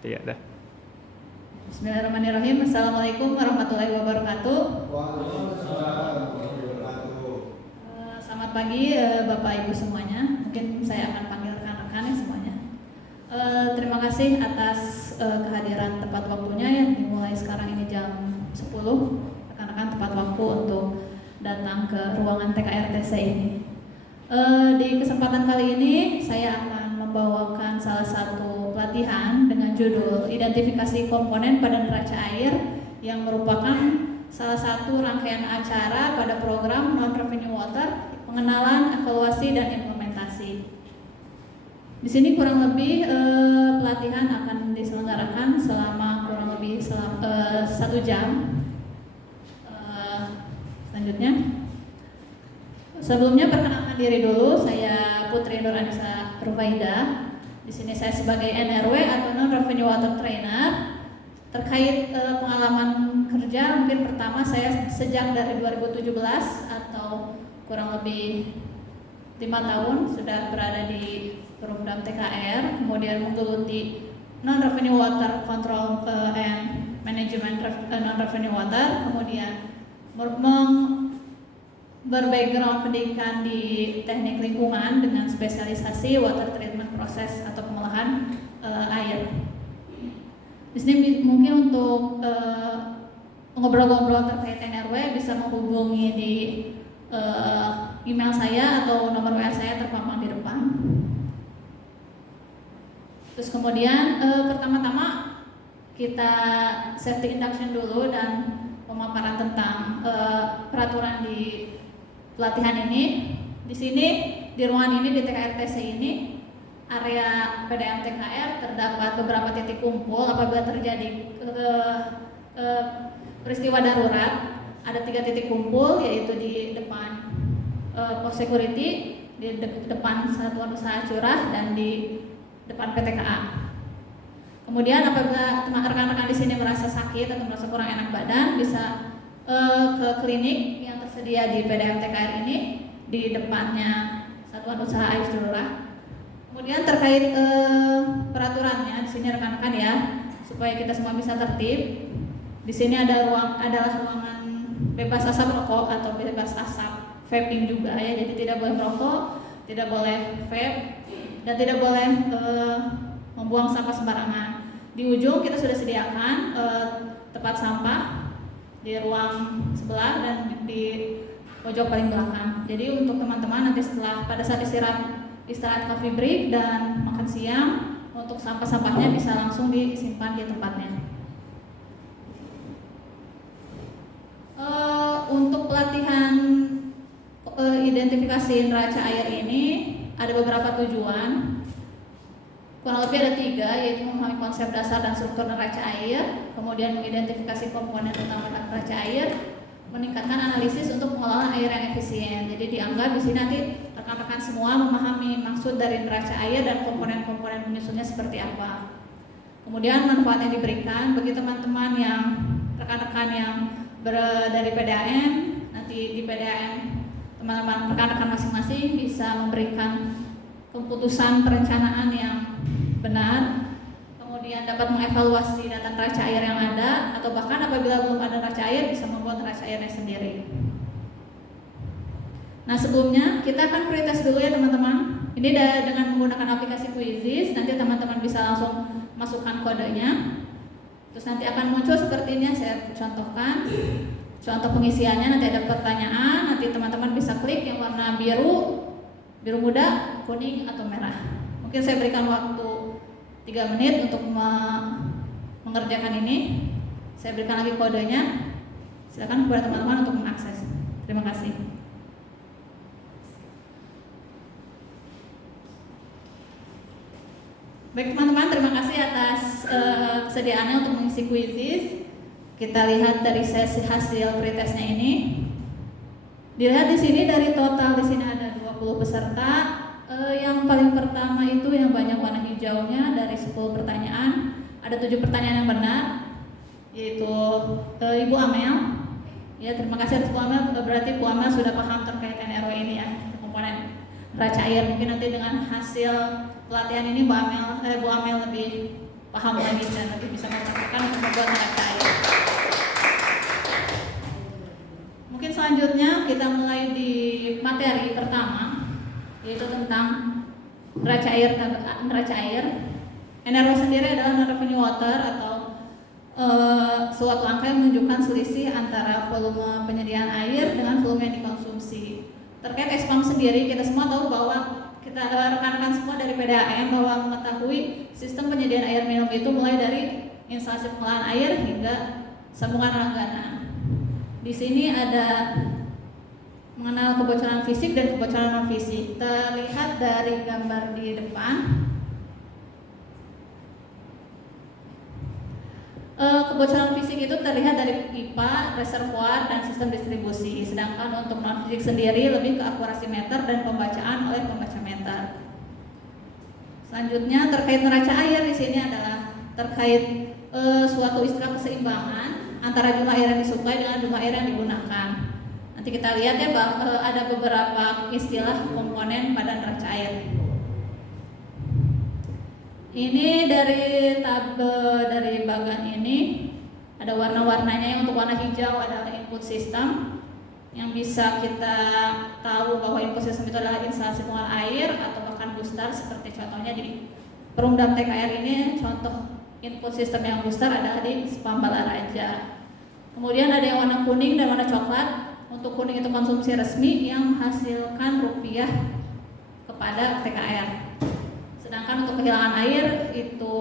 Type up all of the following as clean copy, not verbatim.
Iya dah. Bismillahirrahmanirrahim. Assalamualaikum warahmatullahi wabarakatuh. Waalaikumsalam warahmatullahi wabarakatuh. Selamat pagi Bapak Ibu semuanya. Mungkin saya akan panggil rekan-rekan ya semuanya. Terima kasih atas kehadiran tepat waktunya ya. Dimulai sekarang ini jam 10. Rekan-rekan tepat waktu untuk datang ke ruangan TKRTC ini. Di kesempatan kali ini saya akan membawakan salah satu pelatihan dengan judul Identifikasi Komponen pada Neraca Air yang merupakan salah satu rangkaian acara pada program Non-Revenue Water, pengenalan, evaluasi, dan implementasi. Di sini kurang lebih pelatihan akan diselenggarakan selama kurang lebih 1 jam. Selanjutnya, sebelumnya perkenalkan diri dulu, saya Putri Nur Anissa Rufaidah. Di sini saya sebagai NRW atau Non-Revenue Water Trainer. Terkait pengalaman kerja, mungkin pertama saya sejak dari 2017 atau kurang lebih 5 tahun sudah berada di program TKR, kemudian menggeluti Non-Revenue Water Control and Management Non-Revenue Water, kemudian berbackground pendidikan di teknik lingkungan dengan spesialisasi water treatment proses atau pengolahan air. Di sini mungkin untuk ngobrol-ngobrol terkait NRW bisa menghubungi di email saya atau nomor WA saya terpampang di depan. Terus kemudian pertama-tama kita safety induction dulu dan pemaparan tentang peraturan di pelatihan ini. Di sini di ruangan ini di TKRTC ini area PDAM TKR terdapat beberapa titik kumpul apabila terjadi peristiwa darurat. Ada 3 titik kumpul yaitu di depan pos security, di depan satuan usaha curah dan di depan PTKA. Kemudian apabila rekan-rekan di sini merasa sakit atau merasa kurang enak badan bisa ke klinik yang tersedia di PDAM TKR ini di depannya satuan usaha air curah. Kemudian terkait peraturannya di sini rekan-rekan ya, supaya kita semua bisa tertib. Di sini adalah ruangan bebas asap rokok atau bebas asap vaping juga ya. Jadi tidak boleh merokok, tidak boleh vape, dan tidak boleh membuang sampah sembarangan. Di ujung kita sudah sediakan tempat sampah di ruang sebelah dan di pojok paling belakang. Jadi untuk teman-teman nanti pada saat istirahat coffee break dan makan siang, untuk sampah-sampahnya bisa langsung disimpan di tempatnya. Untuk pelatihan identifikasi neraca air ini ada beberapa tujuan. Kurang lebih ada 3, yaitu memahami konsep dasar dan struktur neraca air, kemudian mengidentifikasi komponen utama neraca air, meningkatkan analisis untuk pengelolaan air yang efisien. Jadi dianggap di sini nanti rekan-rekan semua memahami maksud dari neraca air dan komponen-komponen penyusunnya seperti apa. Kemudian manfaat yang diberikan bagi teman-teman yang rekan-rekan yang dari PDAM, nanti di PDAM teman-teman rekan-rekan masing-masing bisa memberikan keputusan perencanaan yang benar, kemudian dapat mengevaluasi data neraca air yang ada, atau bahkan apabila belum ada neraca air bisa membuat neraca airnya sendiri. Nah sebelumnya kita akan pretest dulu ya teman-teman. Ini dengan menggunakan aplikasi Quizizz, nanti teman-teman bisa langsung masukkan kodenya. Terus nanti akan muncul seperti ini, saya contohkan. Contoh pengisiannya nanti ada pertanyaan, nanti teman-teman bisa klik yang warna biru muda, kuning, atau merah. Mungkin saya berikan waktu 3 menit untuk mengerjakan ini. Saya berikan lagi kodenya. Silakan kepada teman-teman untuk mengakses. Terima kasih. Baik teman-teman, terima kasih atas kesediaannya untuk mengisi Quizizz. Kita lihat dari sesi hasil pretestnya ini. Dilihat di sini dari total di sini ada 20 peserta. Yang paling pertama itu yang banyak warna hijaunya dari 10 pertanyaan. Ada 7 pertanyaan yang benar, yaitu Ibu Amel. Ya, terima kasih atas Bu Amel. Berarti Bu Amel sudah paham terkait NRW ini ya, komponen neraca air. Mungkin nanti dengan hasil pelatihan ini Bu Amel lebih paham lagi dan lebih bisa mempraktikkan untuk membuat neraca air. Mungkin selanjutnya kita mulai di materi pertama, yaitu tentang neraca air. NRW sendiri adalah non-revenue water atau suatu angka yang menunjukkan selisih antara volume penyediaan air dengan volume yang dikonsumsi. Terkait Expam sendiri, kita semua tahu bahwa kita rekan-rekan semua dari PDAM bahwa mengetahui sistem penyediaan air minum itu mulai dari instalasi pengolahan air hingga sambungan langganan. Di sini ada mengenal kebocoran fisik dan kebocoran non fisik. Terlihat dari gambar di depan. Kebocoran fisik itu terlihat dari pipa, reservoir, dan sistem distribusi. Sedangkan untuk non fisik sendiri lebih ke akurasi meter dan pembacaan oleh pembaca meter. Selanjutnya terkait neraca air di sini adalah terkait suatu istilah keseimbangan antara jumlah air yang disuplai dengan jumlah air yang digunakan. Nanti kita lihat ya bahwa ada beberapa istilah komponen pada neraca air. Ini dari tabel dari bagan ini ada warna-warnanya. Yang untuk warna hijau adalah input system yang bisa kita tahu bahwa input system itu adalah instalasi pengolahan air atau bahkan booster seperti contohnya di Perumdam TKR ini. Contoh input system yang booster adalah di Spam Balaraja. Kemudian ada yang warna kuning dan warna coklat. Untuk kuning itu konsumsi resmi yang menghasilkan rupiah kepada TKR. Sedangkan untuk kehilangan air itu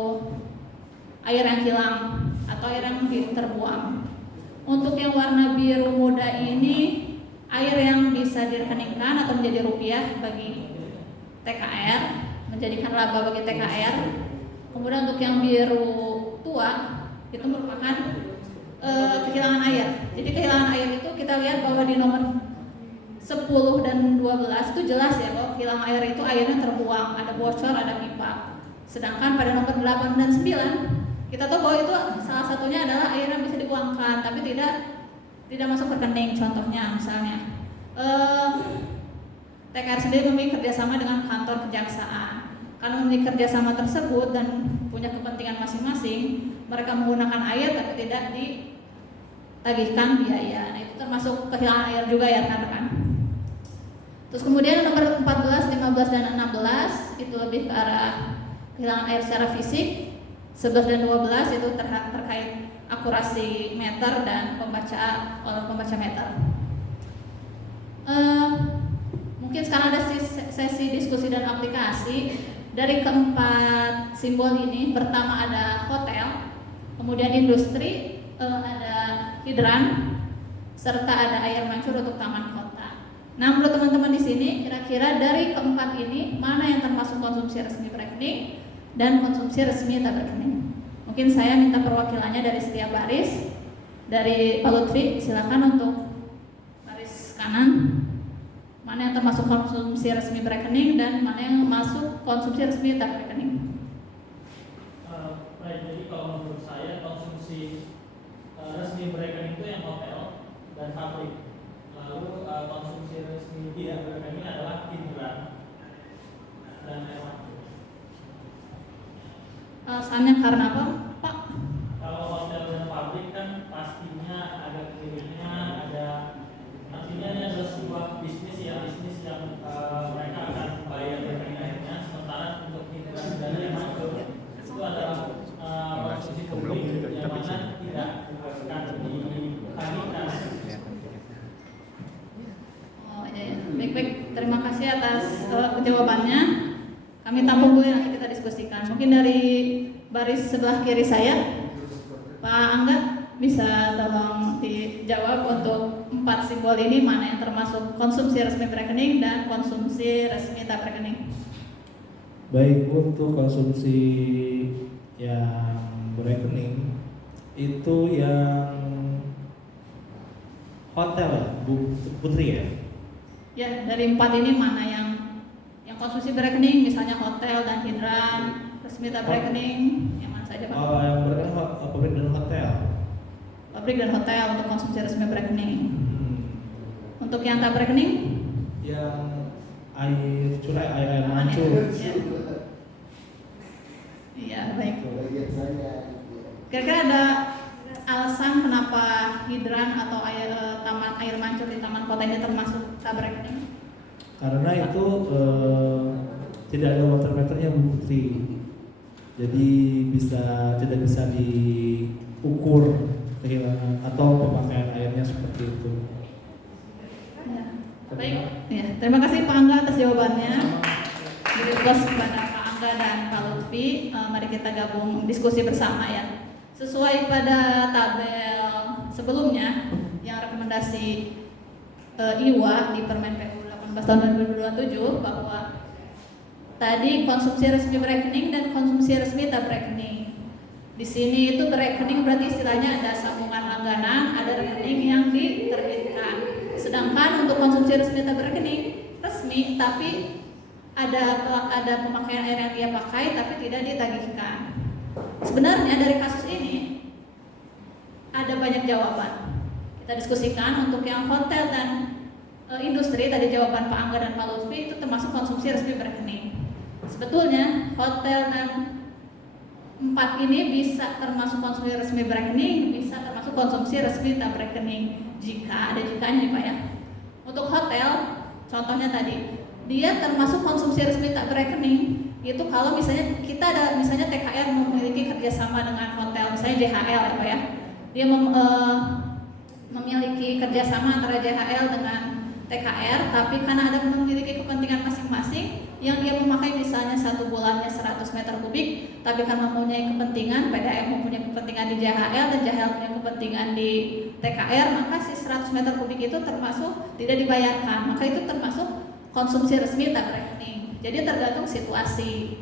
air yang hilang atau air yang terbuang. Untuk yang warna biru muda ini air yang bisa direkeningkan atau menjadi rupiah bagi TKR, menjadikan laba bagi TKR. Kemudian untuk yang biru tua itu merupakan kehilangan air. Jadi kehilangan air itu kita lihat bahwa di nomor 10 dan 12 itu jelas ya bahwa hilang air itu airnya terbuang, ada bocor, ada pipa. Sedangkan pada nomor 8 dan 9 kita tahu bahwa itu salah satunya adalah air yang bisa dibuangkan tapi tidak masuk rekening. Contohnya misalnya TKR sendiri memiliki kerjasama dengan kantor kejaksaan. Karena memiliki kerjasama tersebut dan punya kepentingan masing-masing, mereka menggunakan air tapi tidak ditagihkan biaya. Nah itu termasuk kehilangan air juga ya rekan-rekan. Terus kemudian nomor 14, 15, dan 16 itu lebih ke arah kehilangan air secara fisik. 11 dan 12 itu terkait akurasi meter dan oleh pembaca meter. Mungkin sekarang ada sesi diskusi dan aplikasi. Dari keempat simbol ini, pertama ada hotel, kemudian industri, ada hidran, serta ada air mancur untuk taman kota. Nah, menurut teman-teman di sini, kira-kira dari keempat ini mana yang termasuk konsumsi resmi berekening dan konsumsi resmi tak berekening? Mungkin saya minta perwakilannya dari setiap baris. Dari Pak Lutfi, silakan untuk baris kanan. Mana yang termasuk konsumsi resmi berekening dan mana yang masuk konsumsi resmi tak berekening? Baik, jadi kalau menurut saya konsumsi resmi berekening itu yang hotel dan pabrik. Lalu konsumsi resmi tidak berekening adalah hiburan dan air mancur. Alasannya karena apa, Pak? Kalau hotel dan pabrik kan pastinya ada kirimnya, artinya ini adalah sebuah bisnis yang mereka akan bayar rekening airnya. Sementara untuk hiburan dan air mancur itu adalah konsumsi publik yang mana tidak akan ditagihkan. Baik, terima kasih atas jawabannya. Kami tampung dulu nanti kita diskusikan. Mungkin dari baris sebelah kiri saya, Pak Angga bisa tolong dijawab untuk 4 simbol ini mana yang termasuk konsumsi resmi berekening dan konsumsi resmi tak berekening. Baik, untuk konsumsi yang berekening itu yang hotel ya, Bu Putri ya? Ya, dari 4 ini mana yang konsumsi berekening, misalnya hotel dan hidran, resmi tak berekening, yang mana saja Pak? Yang berekening pabrik dan hotel. Pabrik dan hotel untuk konsumsi resmi berekening. Untuk yang tak berekening? Yang air curah, air mancur. Ya. Iya, baik. Bagian saya. Kira-kira ada alasan kenapa hidran atau taman air mancur di taman kota ini termasuk tab rekening? Karena itu tidak ada water meternya Bu Putri. Jadi tidak bisa diukur kehilangan atau pemakaian airnya seperti itu. Ya. Baik. Ya, terima kasih Pak Angga atas jawabannya. Jadi tugas kepada Pak Angga dan Pak Lutfi, mari kita gabung diskusi bersama ya. Sesuai pada tabel sebelumnya yang rekomendasi IWA di Permen PU 18 tahun 2027 bahwa tadi konsumsi resmi berekening dan konsumsi resmi tak berekening. Di sini itu berekening berarti istilahnya ada sambungan langganan, ada rekening yang diterbitkan. Sedangkan untuk konsumsi resmi tak berekening resmi tapi ada pemakaian air yang dia pakai tapi tidak ditagihkan. Sebenarnya dari kasus ini ada banyak jawaban. Kita diskusikan untuk yang hotel dan industri, tadi jawaban Pak Angga dan Pak Lutfi itu termasuk konsumsi resmi berekening. Sebetulnya hotel dan 4 ini bisa termasuk konsumsi resmi berekening, bisa termasuk konsumsi resmi tak berekening jika ada jikanya Pak ya. Untuk hotel, contohnya tadi, dia termasuk konsumsi resmi tak berekening itu kalau misalnya kita ada misalnya TKR memiliki kerjasama dengan hotel, misalnya JHL ya Pak ya, dia memiliki kerjasama antara JHL dengan TKR, tapi karena ada memiliki kepentingan masing-masing yang dia memakai misalnya 1 bulannya 100 meter kubik, tapi karena mempunyai kepentingan, PDAM mempunyai kepentingan di JHL dan JHL punya kepentingan di TKR, maka si 100 meter kubik itu termasuk tidak dibayarkan, maka itu termasuk konsumsi resmi tak berekening. Jadi tergantung situasi.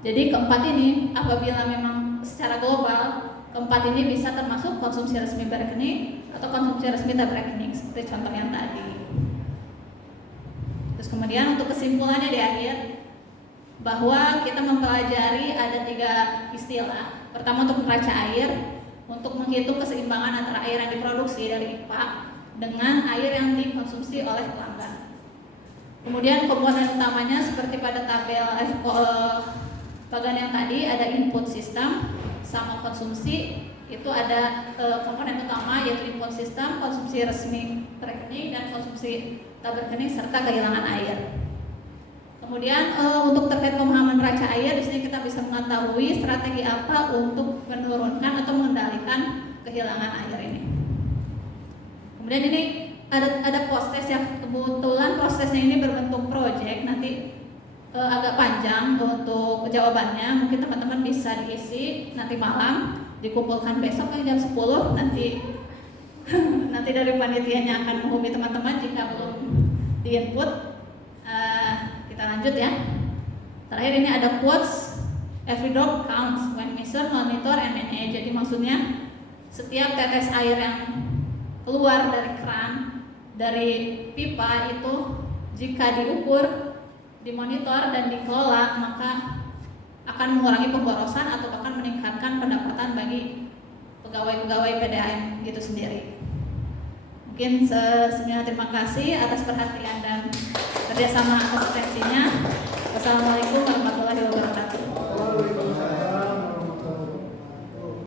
Jadi keempat ini apabila memang secara global keempat ini bisa termasuk konsumsi resmi berekening atau konsumsi resmi tak berekening seperti contoh yang tadi. Terus kemudian untuk kesimpulannya di akhir bahwa kita mempelajari ada 3 istilah. Pertama untuk neraca air, untuk menghitung keseimbangan antara air yang diproduksi dari IPA dengan air yang dikonsumsi oleh pelanggan. Kemudian komponen utamanya seperti pada tabel bagian yang tadi ada input sistem sama konsumsi, itu ada komponen utama yaitu input sistem, konsumsi resmi berekening dan konsumsi tak berekening serta kehilangan air. Kemudian untuk terkait pemahaman neraca air, di sini kita bisa mengetahui strategi apa untuk menurunkan atau mengendalikan kehilangan air ini. Kemudian ini ada proses yang kebetulan prosesnya ini berbentuk project, nanti agak panjang untuk jawabannya, mungkin teman-teman bisa diisi nanti malam, dikumpulkan besok jam 10 nanti nanti dari panitianya akan menghubungi teman-teman jika belum di-input. Kita lanjut ya. Terakhir ini ada quotes, every drop counts when measure, monitor, and manage. Jadi maksudnya setiap tetes air yang keluar dari keran, dari pipa itu jika diukur, dimonitor dan dikelola maka akan mengurangi pemborosan atau bahkan meningkatkan pendapatan bagi pegawai-pegawai PDAM itu sendiri. Mungkin semuanya terima kasih atas perhatian dan kerjasama asistensinya. Wassalamualaikum warahmatullahi wabarakatuh.